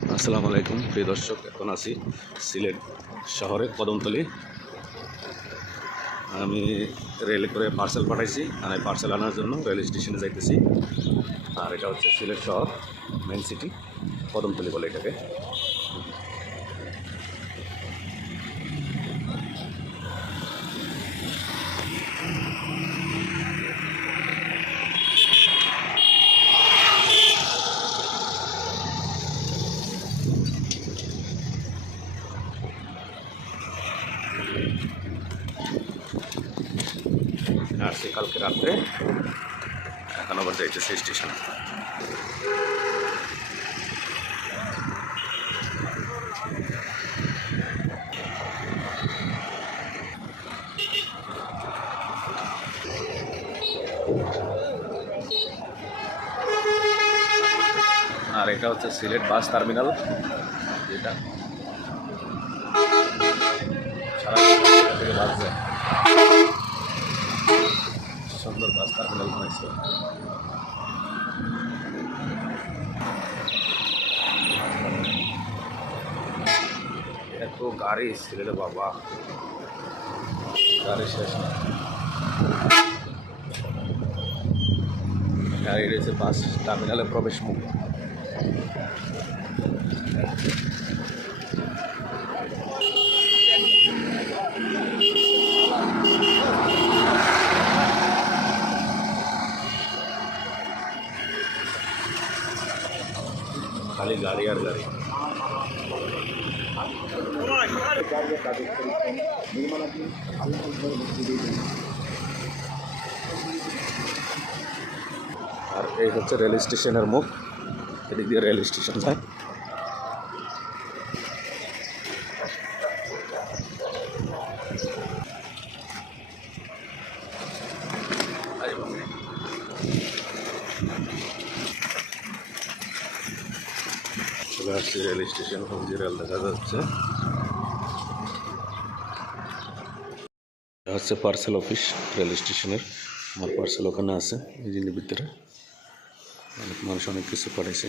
আসসালামু আলাইকুম, প্রিয় দর্শক, এখন আছি সিলেট শহরে, কদমতলি। আমি রেলে করে পার্সেল পাঠাইছি, আর এই পার্সেল আনার জন্য রেল স্টেশনে যাইতেছি। আর এটা হচ্ছে সিলেট শহর মেন সিটি, কদমতলি বলে এটাকে। আসছি কালকে রাত্রে। এখন আবার যাইতেছি স্টেশন। আর এটা হচ্ছে সিলেট বাস টার্মিনাল, যেটা সারা বাস। যায় সুন্দর বাস টার্মিনাল বানাইছে এত গাড়ি সিলেটে বাবা। গাড়ি শেষ না। গাড়ি রয়েছে বাস টার্মিনালে প্রবেশ মুখ। খালি গাড়ি আর গাড়ি আর এই হচ্ছে রেল স্টেশনের মুখ এদিক দিয়ে রেল স্টেশন যায় চলে আসছি রেল স্টেশন হলদি রেল দেখা যাচ্ছে। হচ্ছে পার্সেল অফিস রেল স্টেশনের। আমার পার্সেল ওখানে আছে, এই জিনিস ভিতরে। অনেক মানুষ অনেক কিছু পাঠাইছে